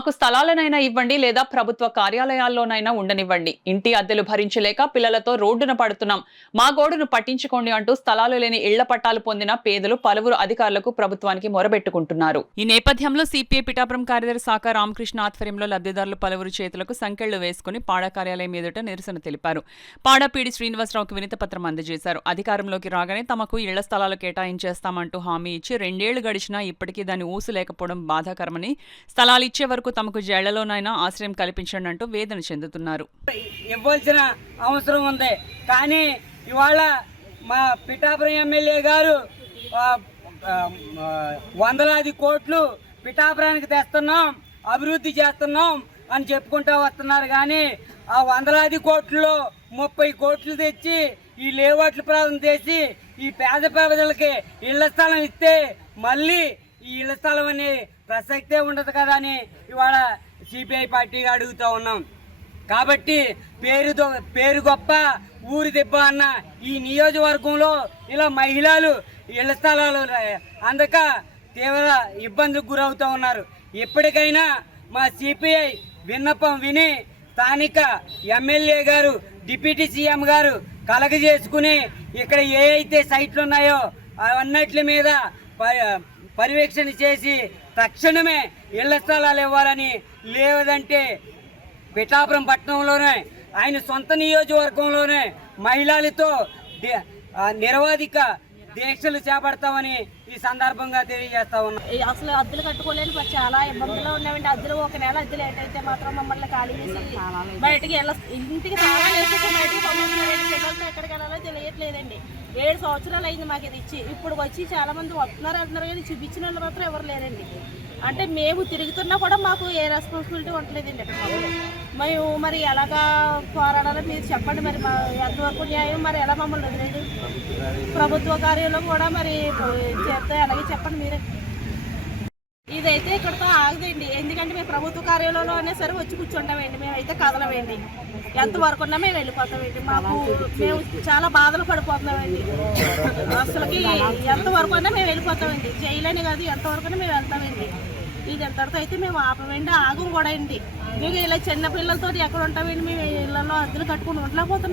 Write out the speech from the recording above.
మాకు స్థలాలనైనా ఇవ్వండి లేదా ప్రభుత్వ కార్యాలయాల్లోనైనా ఉండనివ్వండి. ఇంటి అద్దెలు భరించలేక పిల్లలతో రోడ్డున పడుతున్నాం. మా గోడును పట్టించుకోండి అంటూ స్థలాలు లేని ఇళ్ల పట్టాలు పొందిన పేదలు పలువురు అధికారులకు ప్రభుత్వానికి మొరబెట్టుకుంటున్నారు. ఈ నేపథ్యంలో సిపిఐ పిఠాపురం కార్యదర్శి శాఖ రామకృష్ణ ఆధ్వర్యంలో లబ్ధిదారులు పలువురు చేతులకు సంకెళ్లు వేసుకుని పాడా కార్యాలయం ఎదుట నిరసన తెలిపారు. పాడా పీడి శ్రీనివాసరావుకి వినతిపత్రం అందజేశారు. అధికారంలోకి రాగానే తమకు ఇళ్ల స్థలాలు కేటాయించేస్తామంటూ హామీ ఇచ్చి 2 ఏళ్లు గడిచినా ఇప్పటికీ దాని ఊసు లేకపోవడం బాధాకరమని, స్థలాలు ఇచ్చే వరకు తమకు జైళ్లలోనైనా ఆశ్రయం కల్పించండి అంటూ వేదన చెందుతున్నారు. ఇవ్వాల్సిన అవసరం ఉంది. కానీ ఇవాళ మా పిఠాపురం ఎమ్మెల్యే గారు వందలాది కోట్లు పిఠాపురానికి తెస్తున్నాం, అభివృద్ధి చేస్తున్నాం అని చెప్పుకుంటూ వస్తున్నారు. కానీ ఆ వందలాది కోట్లలో 30 కోట్లు తెచ్చి ఈ లేఅవుట్ల ప్రాంతం చేసి ఈ పేద ప్రజలకి ఇళ్ల స్థలం ఇస్తే మళ్ళీ ఈ ఇళ్ల స్థలం అనే ప్రసక్తే ఉండదు కదా అని ఇవాళ సిపిఐ పార్టీగా అడుగుతూ ఉన్నాం. కాబట్టి పేరు గొప్ప ఊరి దెబ్బ అన్న ఈ నియోజకవర్గంలో ఇలా మహిళలు ఇళ్ల స్థలాలు అందక తీవ్ర ఇబ్బందులకు గురవుతూ ఉన్నారు. ఇప్పటికైనా మా సిపిఐ విన్నపం విని స్థానిక ఎమ్మెల్యే గారు, డిప్యూటీ సీఎం గారు కలగజేసుకుని ఇక్కడ ఏ అయితే సైట్లు ఉన్నాయో అవన్నిటి మీద పర్యవేక్షణ చేసి తక్షణమే ఇళ్ల స్థలాలు ఇవ్వాలని, లేదంటే పిఠాపురం పట్టణంలోనే ఆయన సొంత నియోజకవర్గంలోనే మహిళలతో నిరవధిక దీక్షలు చేపడతామని ఈ సందర్భంగా తెలియజేస్తా ఉన్నాం. అసలు అద్దెలు కట్టుకోలేని చాలా ఇబ్బందులు ఉన్నాయండి. అద్దెలు ఒక నెల అద్దెలు ఏంటైతే మాత్రం మమ్మల్ని ఖాళీ చేసి బయటికి ఇంటికి బయటికి పంపిస్తున్నారండి. పిల్లలతో ఎక్కడికి వెళ్ళాలో తెలియట్లేదండి. 7 సంవత్సరాలు అయింది మాకు ఇది ఇచ్చి. ఇప్పుడు వచ్చి చాలా మంది వస్తున్నారు అంటున్నారు, కానీ చూపించిన వాళ్ళు మాత్రం ఎవరు లేరండి. అంటే మేము తిరుగుతున్నా కూడా మాకు ఏ రెస్పాన్సిబిలిటీ ఉండలేదండి. మేము మరి ఎలాగా పోరాడాలో మీరు చెప్పండి. మరి మా ఎంతవరకు న్యాయం, మరి ఎలా మమ్మల్ని వదిలేదు? ప్రభుత్వ కార్యాలయం కూడా మరి చేస్తే అలాగే చెప్పండి మీరే. ఇదైతే ఇక్కడతో ఆగదండి. ఎందుకంటే మేము ప్రభుత్వ కార్యాలయంలో అనే సరే వచ్చి కూర్చుంటామండి. మేమైతే కదలమండి. ఎంతవరకు ఉన్నా మేము వెళ్ళిపోతామండి. మేము చాలా బాధలు పడిపోతున్నామండి. అసలుకి ఎంతవరకు అన్నా మేము వెళ్ళిపోతామండి. జైలని కాదు, ఎంతవరకు మేము వెళ్తామండి. ఇది ఎంతవరకు అయితే మేము ఆపమండి, ఆగం కూడా అండి. మేము ఇలా చిన్న పిల్లలతో ఎక్కడ ఉంటామండి? మేము ఇళ్లలో అద్దెలు కట్టుకుని ఉండలేకపోతున్నాం.